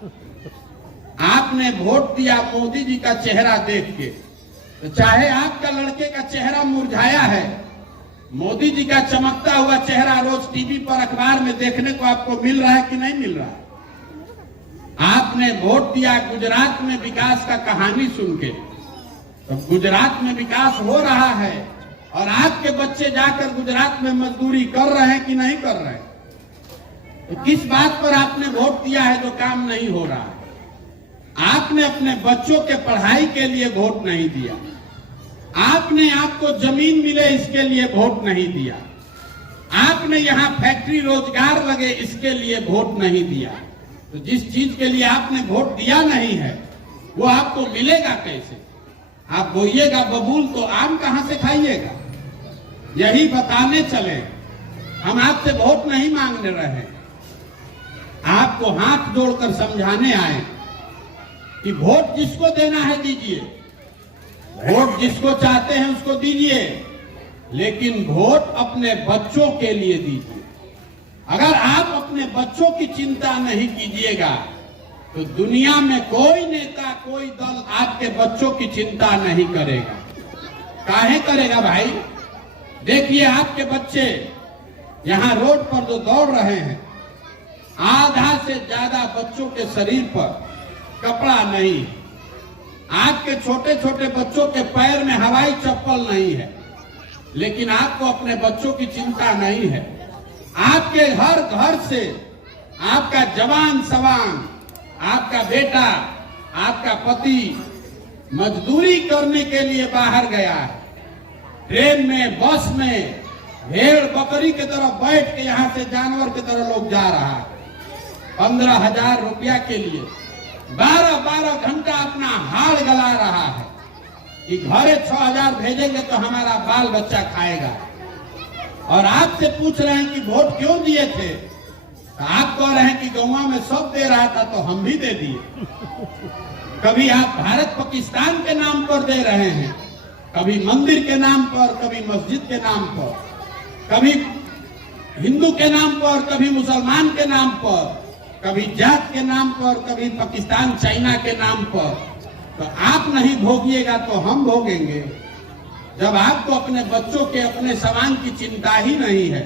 आपने वोट दिया मोदी जी का चेहरा देख के, तो चाहे आपका लड़के का चेहरा मुरझाया है, मोदी जी का चमकता हुआ चेहरा रोज टीवी पर अखबार में देखने को आपको मिल रहा है कि नहीं मिल रहा है? आपने वोट दिया गुजरात में विकास का कहानी सुन के, तो गुजरात में विकास हो रहा है और आपके बच्चे जाकर गुजरात में मजदूरी कर रहे हैं कि नहीं कर रहे हैं? तो किस बात पर आपने वोट दिया है जो काम नहीं हो रहा है? आपने अपने बच्चों के पढ़ाई के लिए वोट नहीं दिया, आपने आपको जमीन मिले इसके लिए वोट नहीं दिया, आपने यहाँ फैक्ट्री रोजगार लगे इसके लिए वोट नहीं दिया। तो जिस चीज के लिए आपने वोट दिया नहीं है वो आपको मिलेगा कैसे? आप बोइएगा बबूल तो आम कहां से खाइएगा? यही बताने चले, हम आपसे वोट नहीं मांगने रहे, आपको हाथ जोड़कर समझाने आए कि वोट जिसको देना है दीजिए, वोट जिसको चाहते हैं उसको दीजिए, लेकिन वोट अपने बच्चों के लिए दीजिए। अगर आप अपने बच्चों की चिंता नहीं कीजिएगा तो दुनिया में कोई नेता, कोई दल आपके बच्चों की चिंता नहीं करेगा। काहे करेगा भाई? देखिए आपके बच्चे यहाँ रोड पर जो दौड़ रहे हैं, आधा से ज्यादा बच्चों के शरीर पर कपड़ा नहीं, आपके छोटे छोटे बच्चों के पैर में हवाई चप्पल नहीं है, लेकिन आपको अपने बच्चों की चिंता नहीं है। आपके हर घर से आपका जवान सवान, आपका बेटा, आपका पति मजदूरी करने के लिए बाहर गया है, ट्रेन में, बस में भेड़ बकरी की तरह बैठ के यहाँ से जानवर की तरह लोग जा रहा है। 15,000 रुपया के लिए 12-12 घंटा अपना हाड़ गला रहा है कि घरे 6,000 भेजेंगे तो हमारा बाल बच्चा खाएगा। और आपसे पूछ रहे हैं कि वोट क्यों दिए थे? तो आप कह रहे हैं कि गौवा में सब दे रहा था तो हम भी दे दिए। कभी आप भारत पाकिस्तान के नाम पर दे रहे हैं, कभी मंदिर के नाम पर, कभी मस्जिद के नाम पर, कभी हिंदू के नाम पर, कभी मुसलमान के नाम पर, कभी जात के नाम पर, कभी पाकिस्तान चाइना के नाम पर। तो आप नहीं भोगिएगा तो हम भोगेंगे। जब आपको अपने बच्चों के, अपने सामान की चिंता ही नहीं है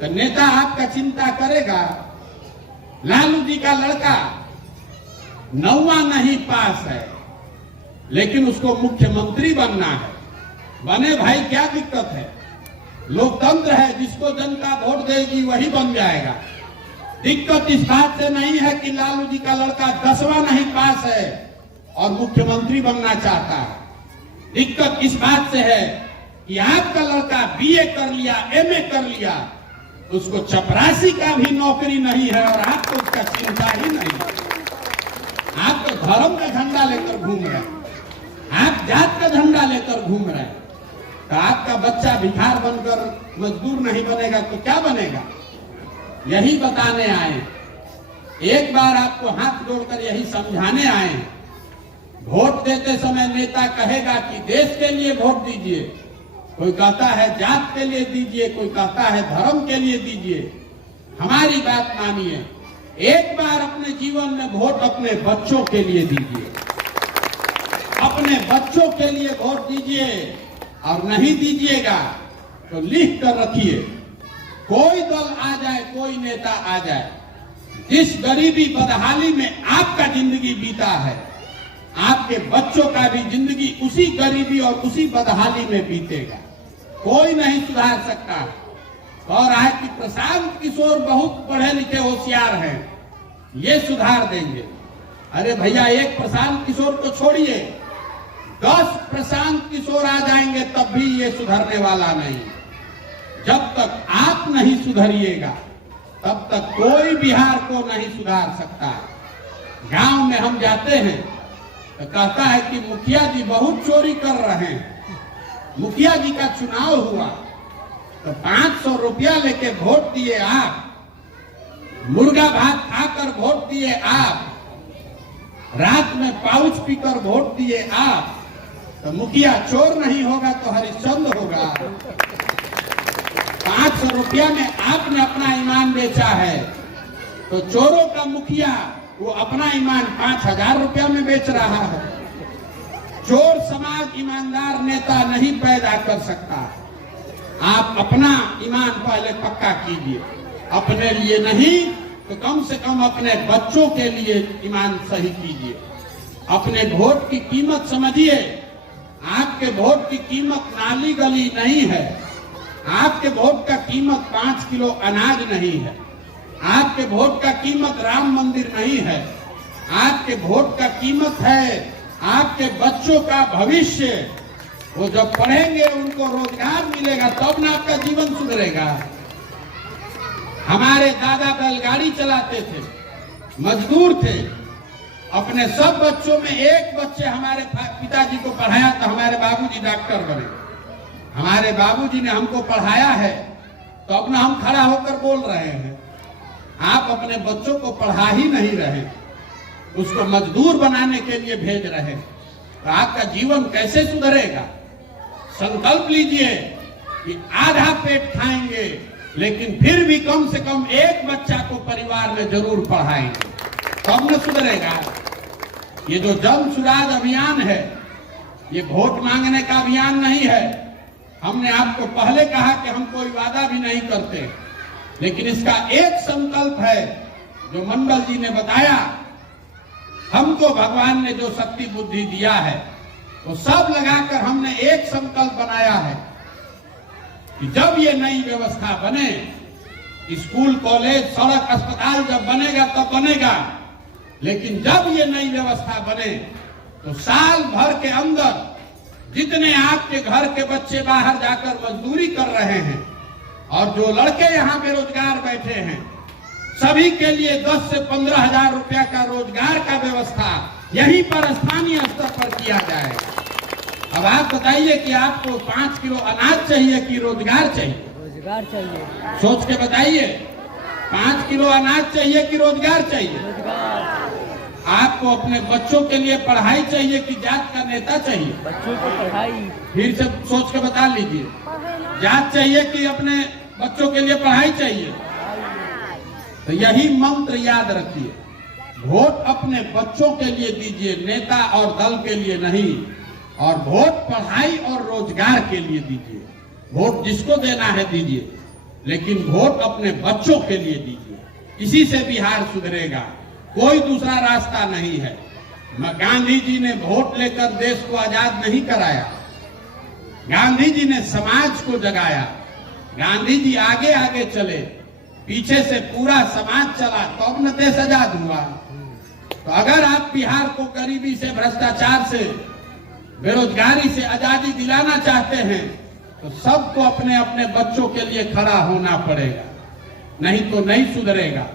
तो नेता आपका चिंता करेगा? लालू जी का लड़का 9वां नहीं पास है लेकिन उसको मुख्यमंत्री बनना है। बने भाई, क्या दिक्कत है? लोकतंत्र है, जिसको जनता वोट देगी वही बन जाएगा। दिक्कत इस बात से नहीं है कि लालू जी का लड़का 10वां नहीं पास है और मुख्यमंत्री बनना चाहता है। दिक्कत इस बात से है कि आपका लड़का बीए कर लिया, एमए कर लिया, उसको चपरासी का भी नौकरी नहीं है और आपको उसका चिंता ही नहीं है। आप तो धर्म का झंडा लेकर घूम रहे हैं, आप जात का झंडा लेकर घूम रहे हैं। तो आपका बच्चा भिखार बनकर मजदूर नहीं बनेगा तो क्या बनेगा? यही बताने आए, एक बार आपको हाथ जोड़कर यही समझाने आए। वोट देते समय नेता कहेगा कि देश के लिए वोट दीजिए, कोई कहता है जात के लिए दीजिए, कोई कहता है धर्म के लिए दीजिए। हमारी बात मानिए, एक बार अपने जीवन में वोट अपने बच्चों के लिए दीजिए, अपने बच्चों के लिए वोट दीजिए। और नहीं दीजिएगा तो लिख कर रखिए, कोई दल आ जाए, कोई नेता आ जाए, जिस गरीबी बदहाली में आपका जिंदगी बीता है, आपके बच्चों का भी जिंदगी उसी गरीबी और उसी बदहाली में बीतेगा। कोई नहीं सुधार सकता। और आज की प्रशांत किशोर बहुत पढ़े लिखे होशियार हैं, ये सुधार देंगे। अरे भैया, एक प्रशांत किशोर को छोड़िए, 10 प्रशांत किशोर आ जाएंगे तब भी ये सुधरने वाला नहीं। जब तक आप नहीं सुधरिएगा तब तक कोई बिहार को नहीं सुधार सकता। गांव में हम जाते हैं तो कहता है कि मुखिया जी बहुत चोरी कर रहे हैं। मुखिया जी का चुनाव हुआ तो 500 रुपया लेके वोट दिए आप, मुर्गा भात खाकर वोट दिए आप, रात में पाउच पीकर वोट दिए आप। तो मुखिया चोर नहीं होगा तो हरिश्चंद्र होगा। 500 रुपया में आपने अपना ईमान बेचा है तो चोरों का मुखिया वो अपना ईमान 5,000 रुपया में बेच रहा है। चोर समाज ईमानदार नेता नहीं पैदा कर सकता। आप अपना ईमान पहले पक्का कीजिए, अपने लिए नहीं तो कम से कम अपने बच्चों के लिए ईमान सही कीजिए। अपने वोट की कीमत समझिए। आपके वोट की कीमत नाली गली नहीं है। आपके वोट का कीमत 5 किलो अनाज नहीं है। आपके वोट का कीमत राम मंदिर नहीं है। आपके वोट का कीमत है आपके बच्चों का भविष्य। वो जब पढ़ेंगे उनको रोजगार मिलेगा तब ना आपका जीवन सुधरेगा। हमारे दादा बैलगाड़ी चलाते थे, मजदूर थे। अपने सब बच्चों में एक बच्चे हमारे पिताजी को पढ़ाया तो हमारे बाबूजी डॉक्टर बने। हमारे बाबूजी ने हमको पढ़ाया है तो अब ना हम खड़ा होकर बोल रहे हैं। आप अपने बच्चों को पढ़ा ही नहीं रहे, उसको मजदूर बनाने के लिए भेज रहे, तो आपका जीवन कैसे सुधरेगा? संकल्प लीजिए कि आधा पेट खाएंगे लेकिन फिर भी कम से कम एक बच्चा को परिवार में जरूर पढ़ाएंगे, तब न सुधरेगा। ये जो जन सुराज अभियान है ये वोट मांगने का अभियान नहीं है। हमने आपको पहले कहा कि हम कोई वादा भी नहीं करते, लेकिन इसका एक संकल्प है जो मंडल जी ने बताया। हमको भगवान ने जो शक्ति बुद्धि दिया है वो सब लगाकर हमने एक संकल्प बनाया है कि जब ये नई व्यवस्था बने, स्कूल कॉलेज सड़क अस्पताल जब बनेगा तब बनेगा, लेकिन जब ये नई व्यवस्था बने तो साल भर के अंदर जितने आपके घर के बच्चे बाहर जाकर मजदूरी कर रहे हैं और जो लड़के यहाँ बेरोजगार बैठे हैं, सभी के लिए 10 से 15,000 रुपया का रोजगार का व्यवस्था यहीं पर स्थानीय स्तर पर किया जाए। अब आप बताइए कि आपको 5 किलो अनाज चाहिए कि रोजगार चाहिए? रोजगार चाहिए। सोच के बताइए, 5 किलो अनाज चाहिए कि रोजगार चाहिए? रोजगार। आपको अपने बच्चों के लिए पढ़ाई चाहिए कि जात का नेता चाहिए? बच्चों को पढ़ाई। फिर से सोच के बता लीजिए, जात चाहिए कि अपने बच्चों के लिए पढ़ाई चाहिए? तो यही मंत्र याद रखिए, वोट अपने बच्चों के लिए दीजिए, नेता और दल के लिए नहीं। और वोट पढ़ाई और रोजगार के लिए दीजिए। वोट जिसको देना है दीजिए, लेकिन वोट अपने बच्चों के लिए दीजिए। इसी से बिहार सुधरेगा, कोई दूसरा रास्ता नहीं है। गांधी जी ने वोट लेकर देश को आजाद नहीं कराया, गांधी जी ने समाज को जगाया। गांधी जी आगे आगे चले, पीछे से पूरा समाज चला, तो अब न देश आजाद हुआ। तो अगर आप बिहार को गरीबी से, भ्रष्टाचार से, बेरोजगारी से आजादी दिलाना चाहते हैं तो सबको अपने अपने बच्चों के लिए खड़ा होना पड़ेगा, नहीं तो नहीं सुधरेगा।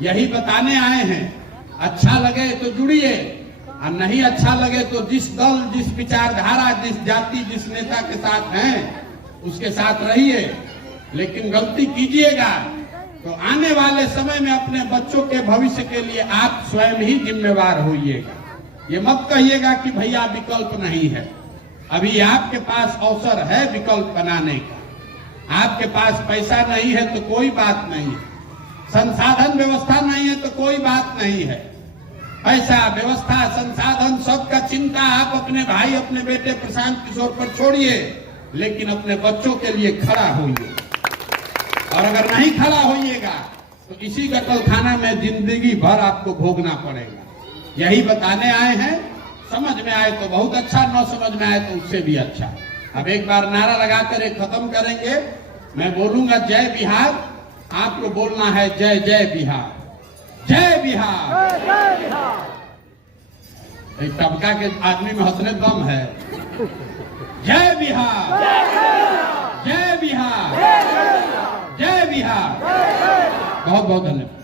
यही बताने आए हैं। अच्छा लगे तो जुड़िए और नहीं अच्छा लगे तो जिस दल, जिस विचारधारा, जिस जाति, जिस नेता के साथ हैं उसके साथ रहिए, लेकिन गलती कीजिएगा तो आने वाले समय में अपने बच्चों के भविष्य के लिए आप स्वयं ही जिम्मेवार होइएगा। ये मत कहिएगा कि भैया विकल्प नहीं है। अभी आपके पास अवसर है विकल्प बनाने का। आपके पास पैसा नहीं है तो कोई बात नहीं है, संसाधन व्यवस्था नहीं है तो कोई बात नहीं है। पैसा, व्यवस्था, संसाधन सबका चिंता आप अपने भाई, अपने बेटे प्रशांत किशोर पर छोड़िए, लेकिन अपने बच्चों के लिए खड़ा होइए। और अगर नहीं खड़ा होइएगा तो इसी कत्लखाना में जिंदगी भर आपको भोगना पड़ेगा। यही बताने आए हैं। समझ में आए तो बहुत अच्छा, न समझ में आए तो उससे भी अच्छा। अब एक बार नारा लगाकर एक खत्म करेंगे। मैं बोलूंगा जय बिहार, आपको बोलना है जय जय बिहार, जय बिहार। एक तबका के आदमी में हंसने दम है। जय बिहार, जय बिहार, जय बिहार। बहुत बहुत धन्यवाद।